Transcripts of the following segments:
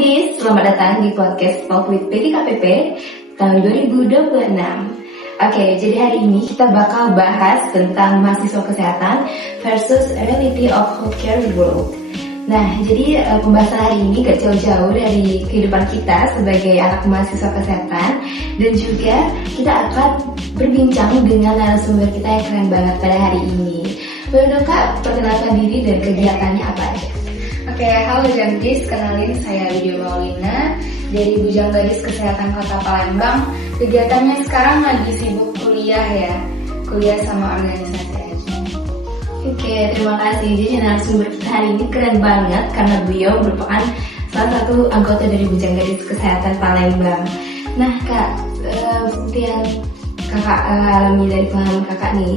Gadis, selamat datang di podcast Talk with PDKPP tahun 2026. Oke, jadi hari ini kita bakal bahas tentang mahasiswa kesehatan versus reality of healthcare world. Nah, jadi pembahasan hari ini gak jauh-jauh dari kehidupan kita sebagai anak mahasiswa kesehatan, dan juga kita akan berbincang dengan narasumber kita yang keren banget pada hari ini. Boleh dong Kak, perkenalkan diri dan kegiatannya apa aja? Oke, halo Gadis, kenalin saya Widya Maulina dari Bujang Gadis Kesehatan Kota Palembang. Kegiatannya sekarang lagi sibuk kuliah sama organisasi aja. Oke, terima kasih. Jadi narasumber kita hari ini keren banget karena beliau merupakan salah satu anggota dari Bujang Gadis Kesehatan Palembang. Nah Kak, seperti yang Kakak alami dari pengalaman Kakak nih,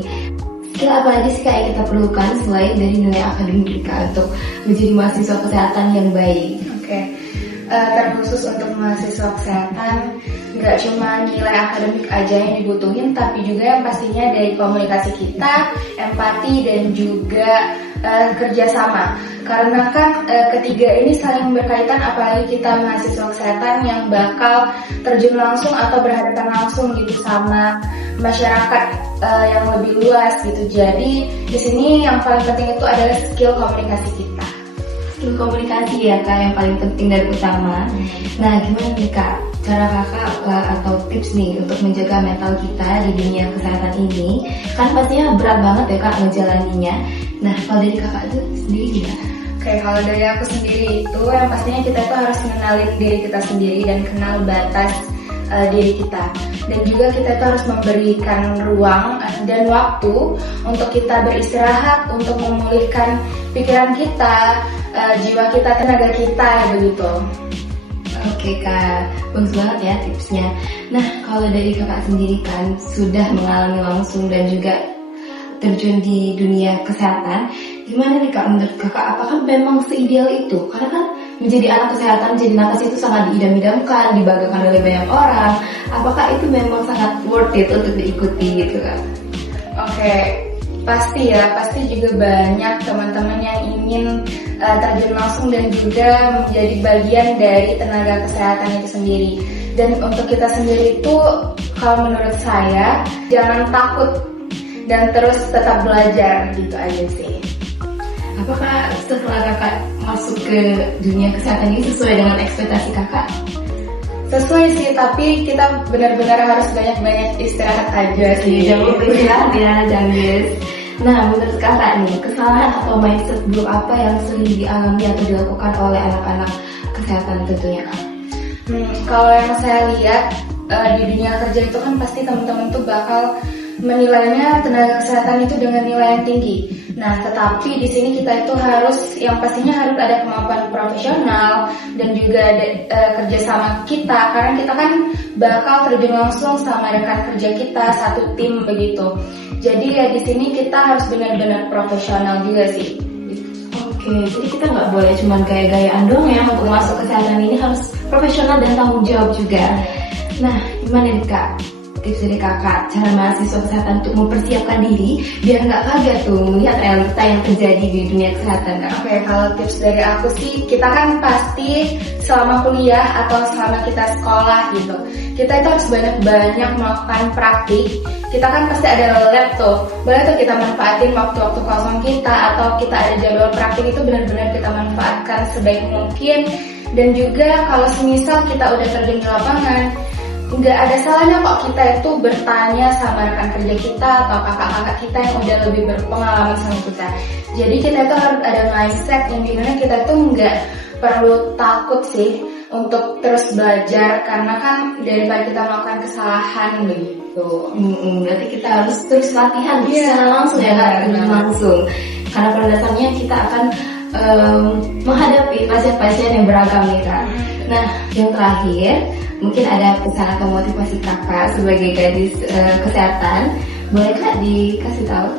skill apa aja sih Kak yang kita perlukan selain dari nilai akademik Kak untuk menjadi mahasiswa kesehatan yang baik? Oke, terkhusus untuk mahasiswa kesehatan, nggak cuma nilai akademik aja yang dibutuhin, tapi juga yang pastinya dari komunikasi kita, empati, dan juga kerjasama. Karena kan ketiga ini saling berkaitan, apalagi kita mahasiswa kesehatan yang bakal terjun langsung atau berhadapan langsung gitu sama masyarakat yang lebih luas gitu. Jadi di sini yang paling penting itu adalah skill komunikasi kita. Skill komunikasi ya Kak yang paling penting dan utama. Nah, gimana nih Kak cara Kakak atau tips nih untuk menjaga mental kita di dunia kesehatan ini? Kan pastinya berat banget ya Kak menjalaninya. Nah, kalau dari Kakak itu sendiri gimana? Oke, kalau dari aku sendiri itu yang pastinya kita tuh harus mengenali diri kita sendiri dan kenal batas diri kita. Dan juga kita tuh harus memberikan ruang dan waktu untuk kita beristirahat, untuk memulihkan pikiran kita, jiwa kita, tenaga kita, begitu. Oke Kak, bagus banget ya tipsnya. Nah, kalau dari Kakak sendiri kan sudah mengalami langsung dan juga terjun di dunia kesehatan, gimana nih Kak menurut Kakak, apakah memang seideal itu? Karena kan menjadi anak kesehatan, jadi nakes itu sangat diidam-idamkan, dibanggakan oleh banyak orang. Apakah itu memang sangat worth it untuk diikuti gitu Kak? Oke, pasti juga banyak teman-teman yang ingin terjun langsung dan juga menjadi bagian dari tenaga kesehatan itu sendiri. Dan untuk kita sendiri itu, kalau menurut saya, jangan takut dan terus tetap belajar, gitu aja sih. Apakah setelah Kakak masuk ke dunia kesehatan ini sesuai dengan ekspektasi Kakak? Sesuai sih, tapi kita benar-benar harus banyak-banyak istirahat aja sih. Jangan lupa istirahat ya, Janggis. Nah, menurut Kakak nih, kesalahan atau mindset buruk apa yang sering dialami atau dilakukan oleh anak-anak kesehatan tentunya? Kalau yang saya lihat di dunia kerja itu kan pasti teman-teman tuh bakal menilainya tenaga kesehatan itu dengan nilai yang tinggi. Nah, tetapi di sini kita itu yang pastinya harus ada kemampuan profesional dan juga ada kerjasama kita, karena kita kan bakal terjun langsung sama rekan kerja kita, satu tim begitu. Jadi ya di sini kita harus benar-benar profesional juga sih. Oke, jadi kita nggak boleh cuma gaya-gayaan doang ya untuk masuk kesehatan ini, harus profesional dan tanggung jawab juga. Nah, gimana nih Kak? Tips dari Kakak, cara mahasiswa kesehatan untuk mempersiapkan diri biar nggak kaget tuh melihat realita yang terjadi di dunia kesehatan Kak? Oke, kalau tips dari aku sih, kita kan pasti selama kuliah atau selama kita sekolah gitu, kita itu harus banyak-banyak melakukan praktik. Kita kan pasti ada lab tuh, boleh tuh kita manfaatin waktu-waktu kosong kita, atau kita ada jadwal praktik itu benar-benar kita manfaatkan sebaik mungkin. Dan juga kalau semisal kita udah terjun di lapangan, nggak ada salahnya kok kita itu bertanya sama rekan kerja kita atau kakak-kakak kita yang udah lebih berpengalaman sama kita. Jadi kita itu harus ada mindset yang dimana kita itu nggak perlu takut sih untuk terus belajar, karena kan daripada kita melakukan kesalahan begitu. Berarti kita harus terus latihan secara langsung ya Kak, langsung. Karena pada dasarnya kita akan menghadapi pasien-pasien yang beragam nih Kak. Nah, yang terakhir, mungkin ada pesan atau motivasi Kakak sebagai gadis kesehatan, boleh Kak dikasih tahu?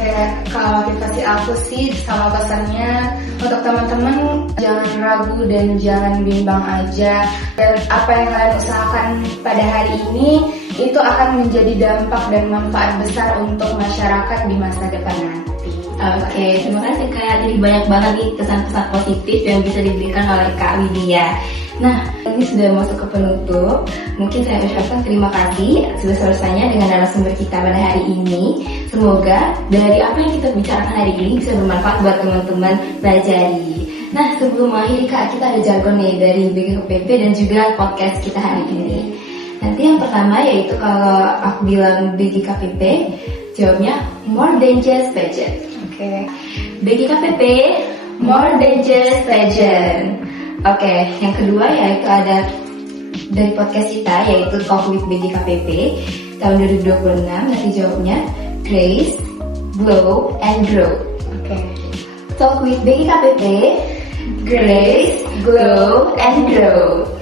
Oke, kalau motivasi aku sih sama pesannya untuk teman-teman, jangan ragu dan jangan bimbang aja. Dan apa yang kalian usahakan pada hari ini itu akan menjadi dampak dan manfaat besar untuk masyarakat di masa depan nanti. Oke, terima kasih Kak. Jadi banyak banget nih kesan-kesan positif yang bisa diberikan oleh Kak Widya. Nah, ini sudah masuk ke penutup. Mungkin saya ucapkan terima kasih sebesar-besarnya dengan narasumber kita pada hari ini. Semoga dari apa yang kita bicarakan hari ini bisa bermanfaat buat teman-teman pelajari. Nah, sebelum mengakhiri Kak, kita ada jargon nih dari BGKPP dan juga podcast kita hari ini. Nanti yang pertama yaitu kalau aku bilang BGKPP, jawabnya more than just pageant. Oke. BGKPP, more than just pageant. Oke, yang kedua yaitu ada dari podcast kita yaitu Talk with BGKPP tahun 2026. Nanti jawabnya Grace, Glow, and Grow. Oke. Talk with BGKPP, Grace, Glow, and Grow.